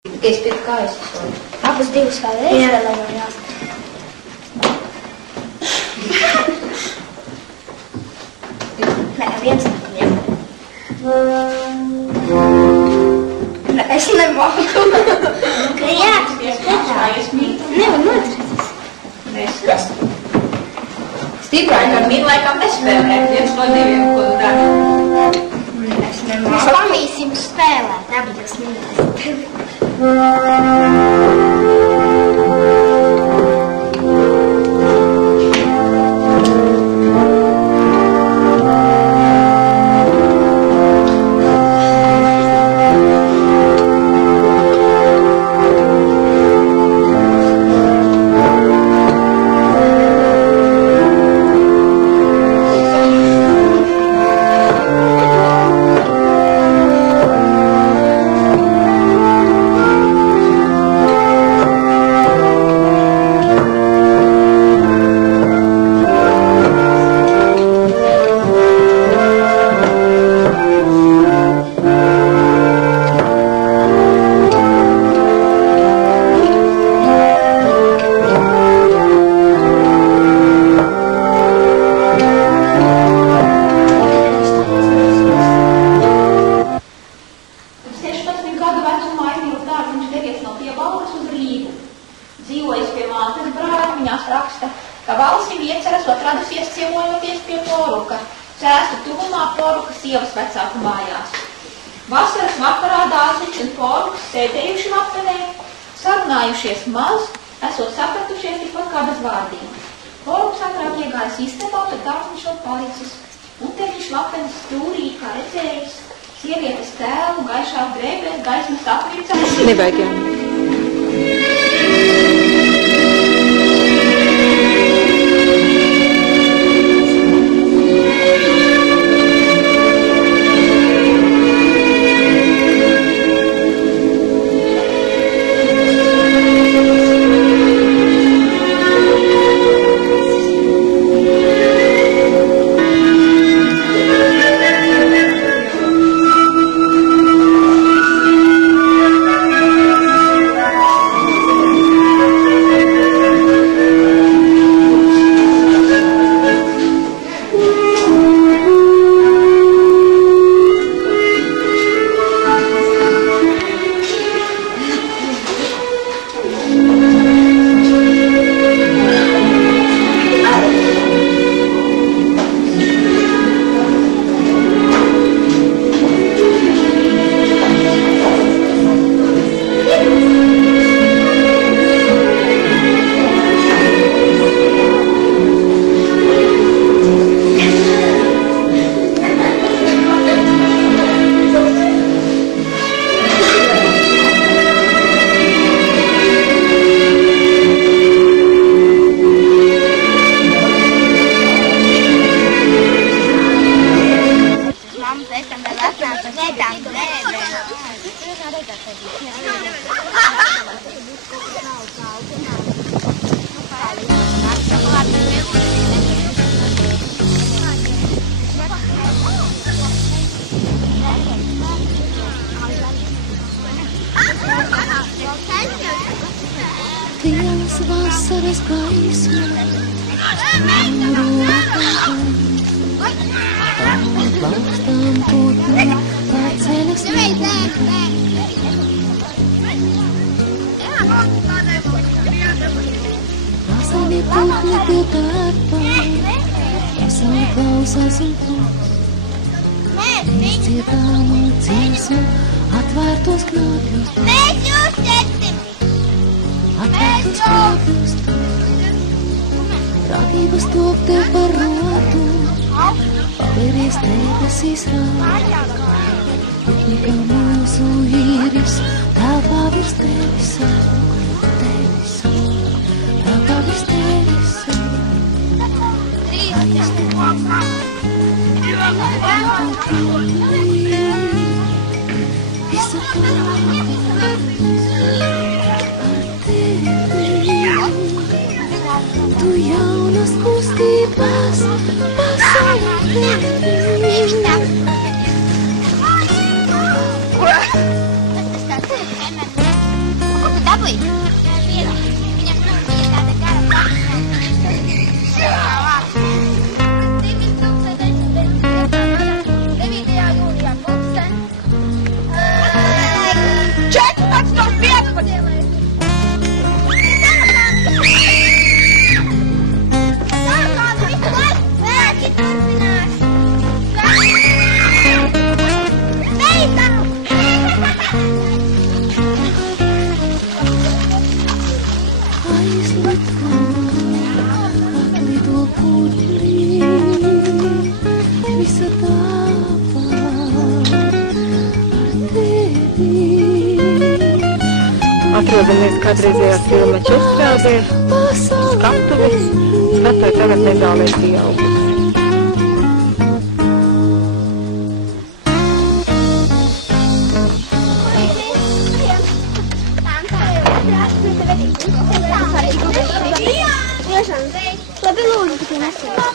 Tikai es pirku kājas izsoļu. Abas divas kā reiz vēlējās. Nē, viens nekļiem. Nē, es nemāku. Ka jā, Es mītu. nevar noturēties. Neskas. Stiprāk ar mīnu laikam nespēlē. Viens no diviem, ko tu dari. Es nemāku. Mēs pamīsim spēlēt, abi divas minūtes. Nevajag jau. Dienas vasaras gaisma, plakstām putni, pārceļas Vasarī putni pie darbā, vasarī klausās un klūs. Mēs dziedām un dziesmu, atvērtos knāpjos. Mēs jūs ķersim! Atvērtos knāpjos tos, rādības top tev par rotu, paveries debesīs rād. Putni kā mūsu īris, telpā virs tevis aug, tevis aug, telpā virs tevis aug. Atnes tevi, visa tu jaunas kustības pasaulē. Tas tāds Dabūj! Viņam bija tāda gara paksa. 9. jūnijā pulksten 14.15. Atrodamies kādreizējās filmaču izstrādē, skatuves, skatuve tagad netālu ir pieaugusi. Labi, lūdzu, tikai nesaka.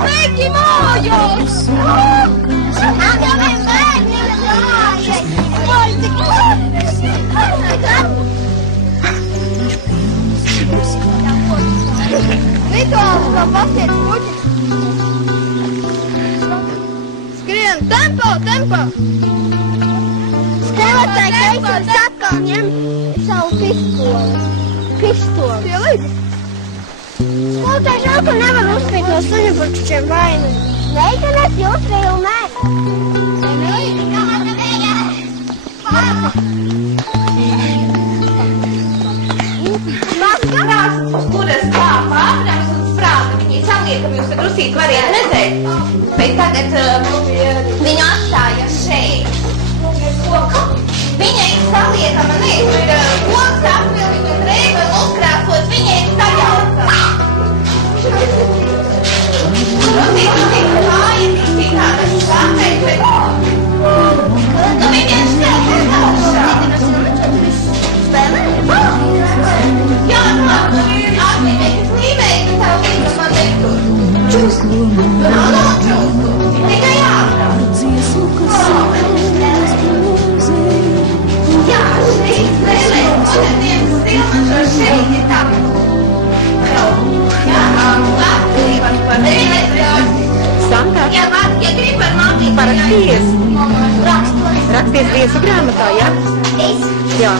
Sveiki, mājās! Rituāls kā pasties puķis. Skrien, tempo, tempo! Skeletāji Keisers atkal ņem savu pistoli. Pielīdzi? Skolotāji žēl, ka nevar uzspīt no suņaburčiem vainu. Meitenes, jūs filmē. Kuras kāpa ātrams un sprāta. Viņi saliekam jūs, ka drusīt variet redzēt. Bet tagad viņu atstāja šeit. Viņai saliekama, ne, tur ir koks apvil, viņu drēba un uzkrāsot, viņai sajauta. Drusīt, kāja, drusīt tāda šāpēt, bet... Nu, viņai šķēl augšā. Spēlē? Jā, nu, atmīmēkas līmēji, ka tavu līdzi man nekur. Čusku. Nav čusku. Tikai jāprāt. Jā, šeit spēlē. Moderniem stilmačos šeit ir tādu. Jā, Latvija par nevienēt. Santa? Jā, ja grib par māmīti. Parakstījies? Raksties viesu grāmatā, jā? Jā.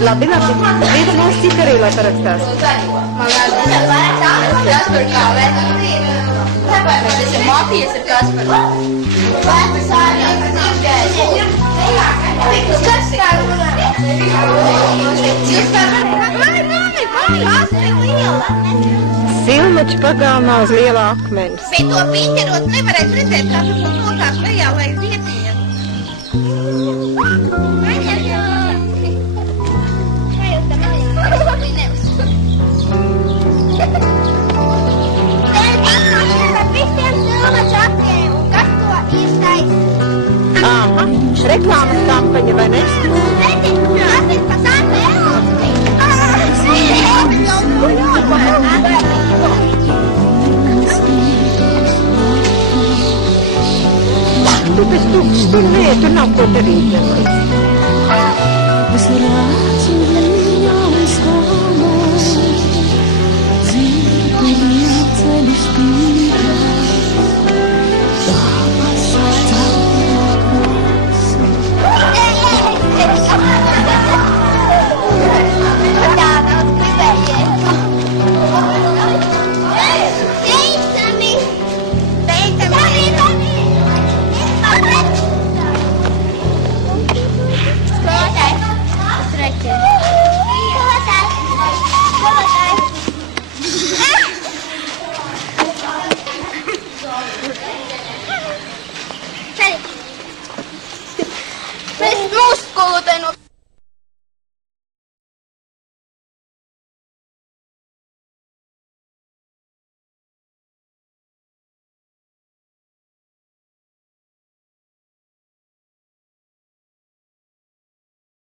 Labi, labi. Viena mūsu cita arī, lai parakstās. Kaspar kā vecīt. Tāpēc tas ir Matijas ir Kaspar. Silmaču pagalmā uz lielā akmens. Bet to piņķerot nevarēs redzēt, kā tas būs nokāps lejā, lai vietiņa. Aha, reklāmas kampaņa, vai ne? Tu pēc tukšs, tur nē, tur nav ko darīt.